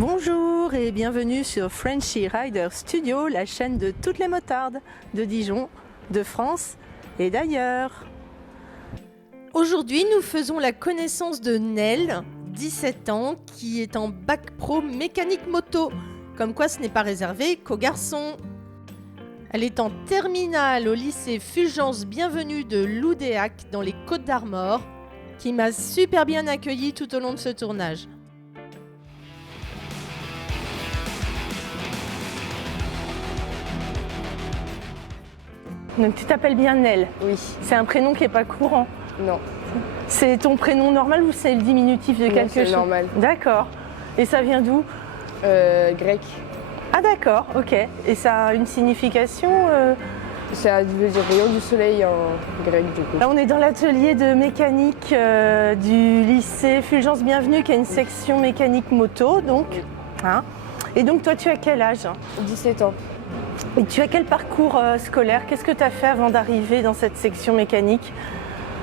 Bonjour et bienvenue sur Frenchy Rider Studio, la chaîne de toutes les motardes de Dijon, de France et d'ailleurs. Aujourd'hui, nous faisons la connaissance de Nel, 17 ans, qui est en bac pro mécanique moto. Comme quoi ce n'est pas réservé qu'aux garçons. Elle est en terminale au lycée Fulgence Bienvenue de Loudéac dans les Côtes-d'Armor, qui m'a super bien accueilli tout au long de ce tournage. Donc tu t'appelles bien Nel? Oui. C'est un prénom qui n'est pas courant? Non. C'est ton prénom normal ou c'est le diminutif de quelque chose? C'est normal. D'accord. Et ça vient d'où? Grec. Ah d'accord, ok. Et ça a une signification Ça veut dire rayon du soleil en grec du coup. Là, on est dans l'atelier de mécanique du lycée Fulgence Bienvenue qui a une section mécanique moto donc. Oui. Hein. Et donc toi tu as quel âge? 17 ans. Et tu as quel parcours scolaire? Qu'est-ce que tu as fait avant d'arriver dans cette section mécanique?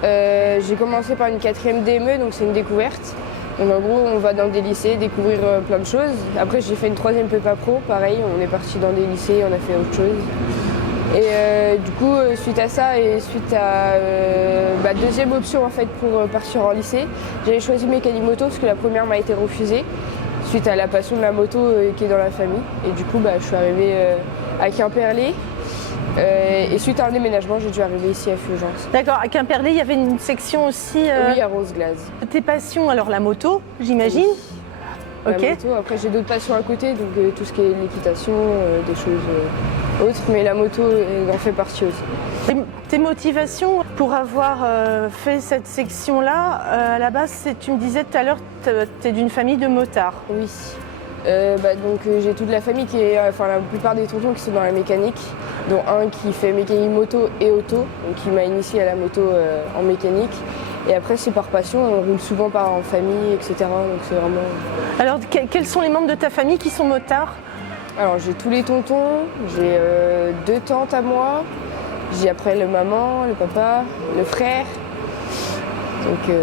J'ai commencé par une 4e DME, donc c'est une découverte. Donc en gros, on va dans des lycées découvrir plein de choses. Après, j'ai fait une 3e prépa pro, pareil, on est parti dans des lycées, on a fait autre chose. Et du coup, suite à ça et suite à deuxième option en fait pour partir en lycée, j'avais choisi mécanique moto parce que la première m'a été refusée suite à la passion de la moto qui est dans la famille. Et du coup, je suis arrivée à Quimperlé. Et suite à un déménagement, j'ai dû arriver ici à Fulgence. D'accord, à Quimperlé, il y avait une section aussi. Oui, à Rose-Glace. Tes passions, alors la moto, j'imagine? Oui. Ok. La moto. Après, j'ai d'autres passions à côté, donc tout ce qui est l'équitation, des choses autres, mais la moto en fait partie aussi. Tes motivations pour avoir fait cette section-là, à la base, tu me disais tout à l'heure, tu es d'une famille de motards. Oui. J'ai toute la famille la plupart des tontons qui sont dans la mécanique, dont un qui fait mécanique moto et auto, donc qui m'a initié à la moto en mécanique. Et après c'est par passion, on roule souvent en famille, etc. Donc c'est vraiment. Alors quels sont les membres de ta famille qui sont motards? Alors j'ai tous les tontons, j'ai 2 tantes à moi, j'ai après le maman, le papa, le frère. Donc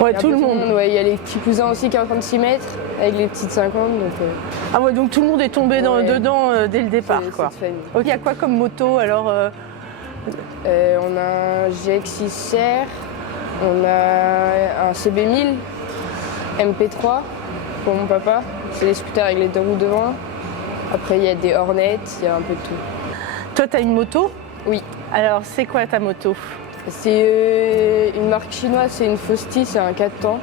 ouais, tout le monde. Ouais, il y a les petits cousins aussi qui sont en train de s'y mettre, avec les petites 50. Ah ouais, donc tout le monde est tombé dedans dès le départ, quoi. Ok, il y a quoi comme moto alors on a un GX6R, on a un CB1000, MP3 pour mon papa, c'est des scooters avec les 2 roues devant. Après il y a des Hornets, il y a un peu de tout. Toi, tu as une moto? Oui. Alors, c'est quoi ta moto? C'est une marque chinoise, c'est une Fosti, c'est un 4 temps.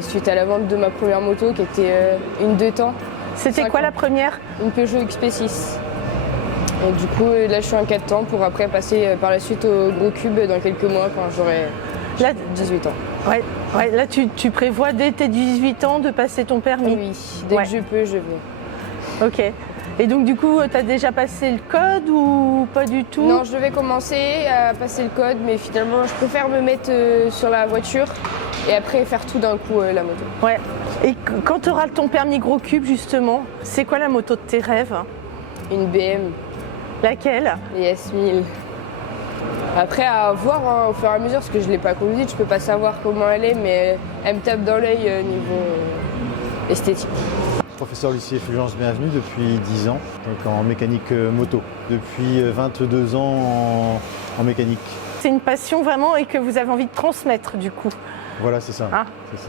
Suite à la vente de ma première moto qui était une 2 temps. C'était quoi la première? Une Peugeot XP6. Et du coup, là je suis un 4 temps pour après passer par la suite au gros cube dans quelques mois quand j'aurai 18 ans. Ouais, là tu prévois dès tes 18 ans de passer ton permis? Oui, dès que je peux, je vais. Ok. Et donc du coup, tu as déjà passé le code ou pas du tout? Non, je devais commencer à passer le code, mais finalement, je préfère me mettre sur la voiture et après faire tout d'un coup la moto. Ouais. Et quand tu auras ton permis gros cube, justement, c'est quoi la moto de tes rêves? Une BM. Laquelle? Les S1000. Après, à voir au fur et à mesure, parce que je ne l'ai pas conduite, je peux pas savoir comment elle est, mais elle me tape dans l'œil niveau esthétique. Professeur lycée Fulgence Bienvenue depuis 10 ans, donc en mécanique moto. Depuis 22 ans en mécanique. C'est une passion vraiment et que vous avez envie de transmettre du coup. Voilà, c'est ça. Ah. C'est ça.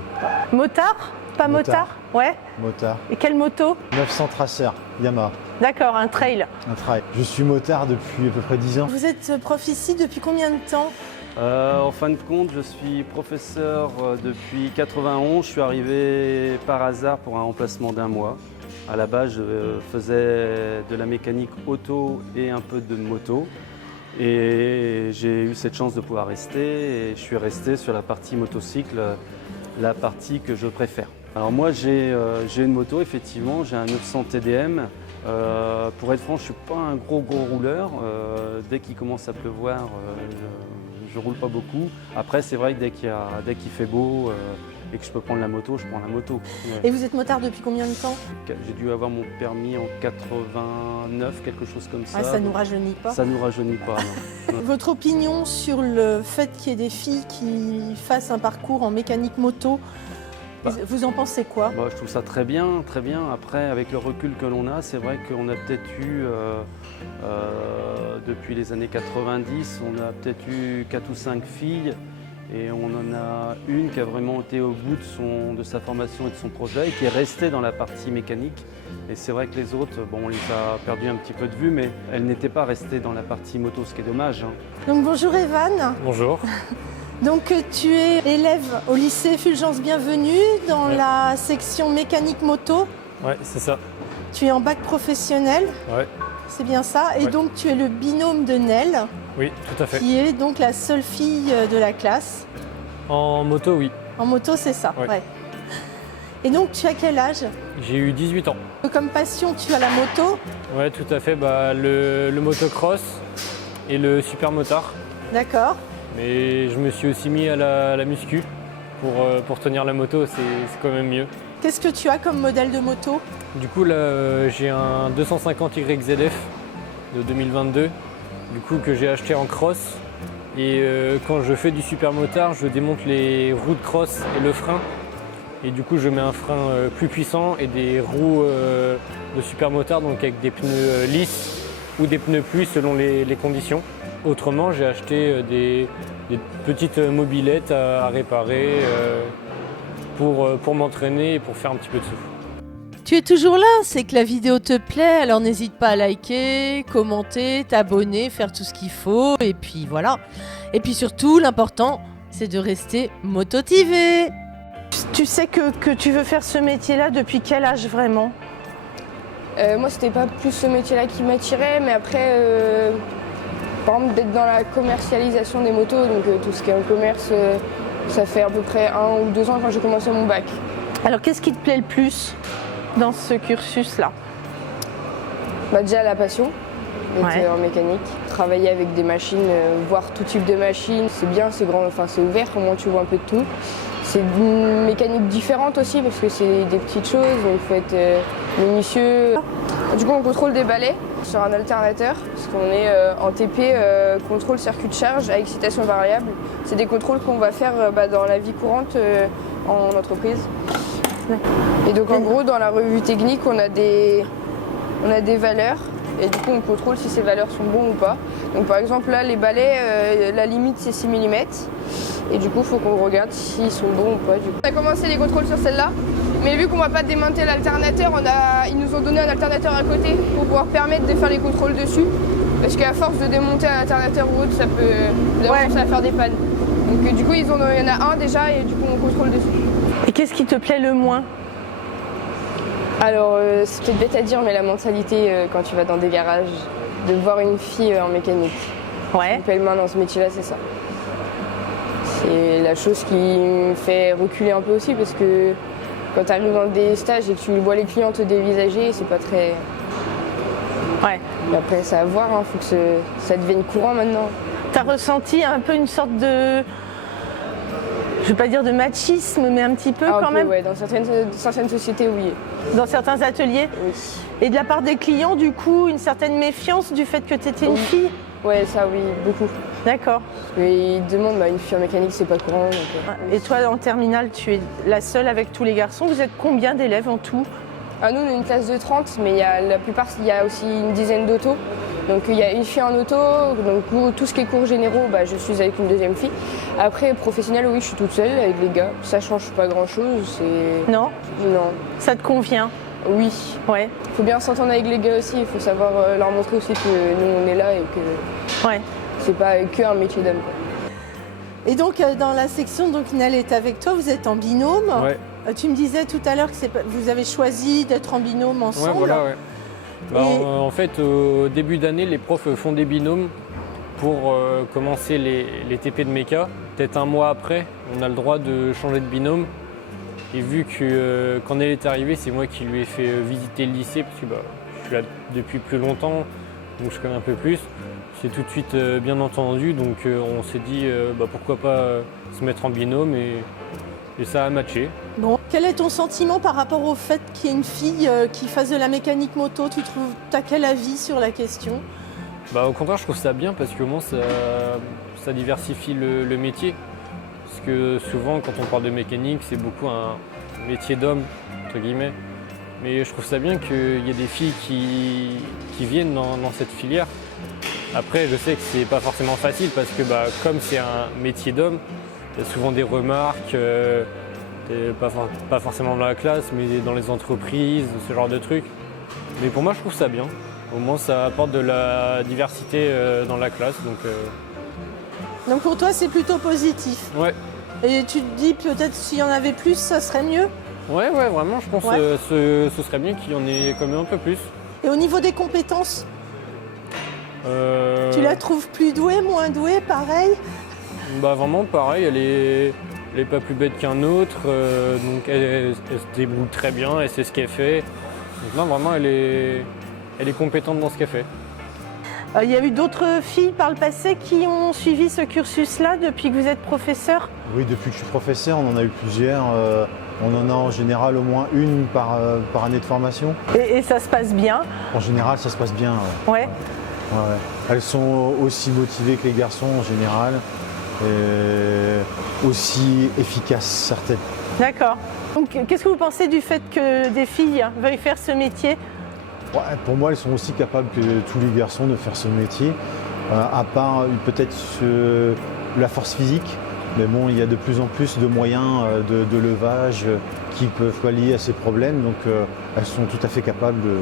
Motard? Pas motard? Ouais. Motard. Et quelle moto? 900 Tracer, Yamaha. D'accord, un trail. Un trail. Je suis motard depuis à peu près 10 ans. Vous êtes prof ici depuis combien de temps? En fin de compte, je suis professeur depuis 91. Je suis arrivé par hasard pour un remplacement d'1 mois. À la base, je faisais de la mécanique auto et un peu de moto. Et j'ai eu cette chance de pouvoir rester. Et je suis resté sur la partie motocycle, la partie que je préfère. Alors moi, j'ai une moto, effectivement. J'ai un 900 TDM. Pour être franc, je ne suis pas un gros rouleur. Dès qu'il commence à pleuvoir, je roule pas beaucoup. Après, c'est vrai que dès qu'il fait beau et que je peux prendre la moto, je prends la moto. Ouais. Et vous êtes motard depuis combien de temps? J'ai dû avoir mon permis en 89, quelque chose comme ça. Ah, ça ne nous rajeunit pas? Ça ne nous rajeunit pas, non. Votre opinion sur le fait qu'il y ait des filles qui fassent un parcours en mécanique moto Vous en pensez quoi? Je trouve ça très bien, très bien. Après, avec le recul que l'on a, c'est vrai qu'on a peut-être eu, depuis les années 90, on a peut-être eu 4 ou 5 filles et on en a une qui a vraiment été au bout de sa formation et de son projet et qui est restée dans la partie mécanique. Et c'est vrai que les autres, on les a perdues un petit peu de vue, mais elles n'étaient pas restées dans la partie moto, ce qui est dommage. Donc bonjour Evan. Bonjour. Donc tu es élève au lycée Fulgence Bienvenue dans la section mécanique moto. Ouais, c'est ça. Tu es en bac professionnel, Ouais. c'est bien ça. Et Ouais. donc tu es le binôme de Nel, Oui, tout à fait. qui est donc la seule fille de la classe. En moto, oui. En moto, c'est ça. Ouais. Ouais. Et donc tu as quel âge? J'ai eu 18 ans. Comme passion, tu as la moto. Ouais, tout à fait. Le motocross et le super-motard. D'accord. Mais je me suis aussi mis à la muscu pour tenir la moto, c'est quand même mieux. Qu'est-ce que tu as comme modèle de moto? Du coup, là, j'ai un 250 YZF de 2022, du coup, que j'ai acheté en cross. Et quand je fais du super-motard, je démonte les roues de cross et le frein. Et du coup, je mets un frein plus puissant et des roues de super-motard, donc avec des pneus lisses ou des pneus pluie selon les conditions. Autrement, j'ai acheté des petites mobylettes à réparer pour m'entraîner et pour faire un petit peu de souffle. Tu es toujours là, c'est que la vidéo te plaît, alors n'hésite pas à liker, commenter, t'abonner, faire tout ce qu'il faut, et puis voilà. Et puis surtout, l'important, c'est de rester mototivé. Tu sais que tu veux faire ce métier-là depuis quel âge vraiment? Moi, c'était pas plus ce métier-là qui m'attirait, mais après, par exemple, d'être dans la commercialisation des motos, donc tout ce qui est en commerce, ça fait à peu près 1 ou 2 ans quand j'ai commencé mon bac. Alors qu'est-ce qui te plaît le plus dans ce cursus-là? Déjà la passion d'être Ouais. en mécanique, travailler avec des machines, voir tout type de machines, c'est bien, c'est grand, enfin c'est ouvert, au moins tu vois un peu de tout. C'est une mécanique différente aussi parce que c'est des petites choses, donc il faut être minutieux. Du coup on contrôle des balais sur un alternateur, parce qu'on est en TP, contrôle circuit de charge à excitation variable. C'est des contrôles qu'on va faire dans la vie courante en entreprise. Et donc en gros dans la revue technique on a des valeurs et du coup on contrôle si ces valeurs sont bonnes ou pas. Donc par exemple là les balais, la limite c'est 6 mm et du coup il faut qu'on regarde s'ils sont bons ou pas. On a commencé les contrôles sur celle-là, mais vu qu'on va pas démonter l'alternateur, ils nous ont donné un alternateur à côté pour pouvoir permettre de faire les contrôles dessus. Parce qu'à force de démonter un alternateur ou autre, ça peut commencer à faire des pannes. Donc du coup il y en a un déjà et du coup on contrôle dessus. Et qu'est-ce qui te plaît le moins? Alors, c'est peut-être bête à dire, mais la mentalité quand tu vas dans des garages, de voir une fille en mécanique. Ouais. Une pelle main dans ce métier-là, c'est ça. C'est la chose qui me fait reculer un peu aussi, parce que quand tu arrives dans des stages et que tu vois les clients te dévisager, c'est pas très... Ouais. Et après, c'est à voir, faut que ça devienne courant maintenant. T'as ressenti un peu une sorte de... Je vais pas dire de machisme, mais un petit peu Un quand peu, même. ouais, dans certaines sociétés, oui. Dans certains ateliers. Oui. Et de la part des clients, du coup, une certaine méfiance du fait que tu étais une Oui. fille. Ouais, ça, oui, beaucoup. D'accord. Parce qu'ils demandent, une fille en mécanique, c'est pas courant. Donc, Et toi, en terminale, tu es la seule avec tous les garçons. Vous êtes combien d'élèves en tout? Nous, on est une classe de 30, mais la plupart, il y a aussi une dizaine d'autos. Donc il y a une fille en auto, donc pour tout ce qui est cours généraux, je suis avec une deuxième fille. Après, professionnelle, oui, je suis toute seule avec les gars. Ça change pas grand-chose, Non? Non. Ça te convient? Oui. Ouais. Il faut bien s'entendre avec les gars aussi, il faut savoir leur montrer aussi que nous, on est là et que Ouais. c'est pas que un métier d'homme. Et donc, dans la section, donc Nel est avec toi, vous êtes en binôme. Ouais, Tu me disais tout à l'heure que vous avez choisi d'être en binôme ensemble. ouais, voilà, ouais. Et- En fait, au début d'année, les profs font des binômes pour commencer les TP de méca. Peut-être un mois après, on a le droit de changer de binôme. Et vu que quand elle est arrivée, c'est moi qui lui ai fait visiter le lycée, parce que je suis là depuis plus longtemps, donc je connais un peu plus. C'est tout de suite bien entendu, donc on s'est dit pourquoi pas se mettre en binôme et ça a matché. Bon, quel est ton sentiment par rapport au fait qu'il y ait une fille qui fasse de la mécanique moto? T'as quel avis sur la question? Au contraire, je trouve ça bien parce qu'au moins ça diversifie le métier. Parce que souvent, quand on parle de mécanique, c'est beaucoup métier d'homme, entre guillemets. Mais je trouve ça bien qu'il y ait des filles qui viennent dans cette filière. Après, je sais que c'est pas forcément facile parce que comme c'est un métier d'homme, il y a souvent des remarques, pas forcément dans la classe, mais dans les entreprises, ce genre de trucs. Mais pour moi, je trouve ça bien. Au moins, ça apporte de la diversité dans la classe. Donc pour toi, c'est plutôt positif. Ouais. Et tu te dis peut-être s'il y en avait plus, ça serait mieux? Ouais, vraiment, je pense que ce serait bien qu'il y en ait quand même un peu plus. Et au niveau des compétences, tu la trouves plus douée, moins douée, pareil? Vraiment pareil, elle est pas plus bête qu'un autre, donc elle se débrouille très bien, elle sait ce qu'elle fait. Donc là vraiment elle est compétente dans ce qu'elle fait. Il y a eu d'autres filles par le passé qui ont suivi ce cursus-là depuis que vous êtes professeur? Oui, depuis que je suis professeur, on en a eu plusieurs. On en a en général au moins une par année de formation. Et ça se passe bien? En général, ça se passe bien. Ouais. Ouais. Elles sont aussi motivées que les garçons en général, et aussi efficaces certaines. D'accord. Donc qu'est-ce que vous pensez du fait que des filles veuillent faire ce métier? Ouais, pour moi, elles sont aussi capables que tous les garçons de faire ce métier, à part peut-être la force physique. Mais bon, il y a de plus en plus de moyens de levage qui peuvent pallier à ces problèmes, donc elles sont tout à fait capables de...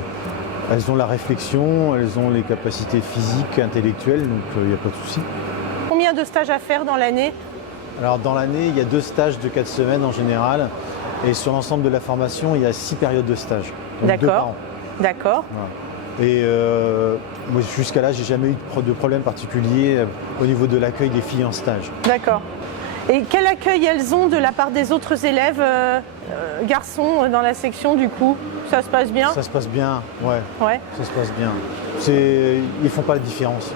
Elles ont la réflexion, elles ont les capacités physiques, intellectuelles, donc il n'y a pas de souci. Combien de stages à faire dans l'année? Alors dans l'année, il y a 2 stages de 4 semaines en général, et sur l'ensemble de la formation, il y a 6 périodes de stage. Donc 2 par an. D'accord. Voilà. Et moi, jusqu'à là, j'ai jamais eu de problème particulier au niveau de l'accueil des filles en stage. D'accord. Et quel accueil elles ont de la part des autres élèves garçons dans la section du coup? Ça se passe bien? Ça se passe bien, ouais. Ouais. Ça se passe bien. Ils font pas la différence.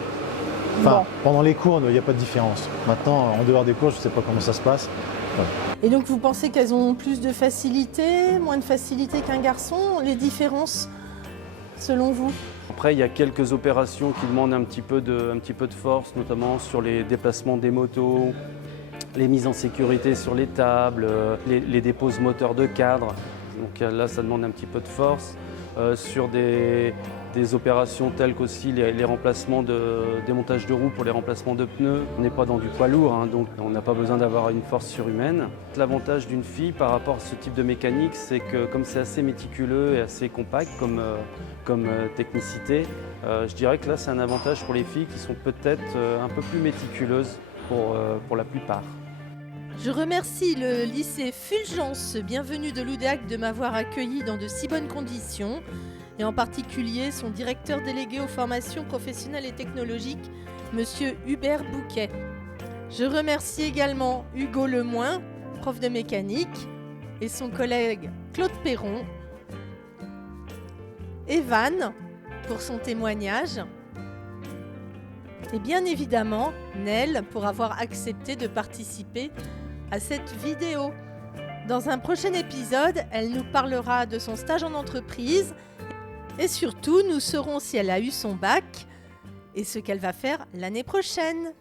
Enfin, pendant les cours, il n'y a pas de différence. Maintenant, en dehors des cours, je ne sais pas comment ça se passe. Ouais. Et donc vous pensez qu'elles ont plus de facilité, moins de facilité qu'un garçon? Les différences, selon vous? Après, il y a quelques opérations qui demandent un petit peu de force, notamment sur les déplacements des motos, les mises en sécurité sur les tables, les déposes moteurs de cadre. Donc là, ça demande un petit peu de force. Sur des opérations telles qu'aussi les remplacements des montages de roues pour les remplacements de pneus. On n'est pas dans du poids lourd, donc on n'a pas besoin d'avoir une force surhumaine. L'avantage d'une fille par rapport à ce type de mécanique, c'est que comme c'est assez méticuleux et assez compact comme technicité, je dirais que là c'est un avantage pour les filles qui sont peut-être un peu plus méticuleuses pour la plupart. Je remercie le lycée Fulgence, bienvenue de l'Oudéac, de m'avoir accueilli dans de si bonnes conditions, et en particulier son directeur délégué aux formations professionnelles et technologiques, monsieur Hubert Bouquet. Je remercie également Hugo Lemoin, prof de mécanique, et son collègue Claude Perron, Evan pour son témoignage, et bien évidemment Nel pour avoir accepté de participer à cette vidéo. Dans un prochain épisode, elle nous parlera de son stage en entreprise et surtout nous saurons si elle a eu son bac et ce qu'elle va faire l'année prochaine.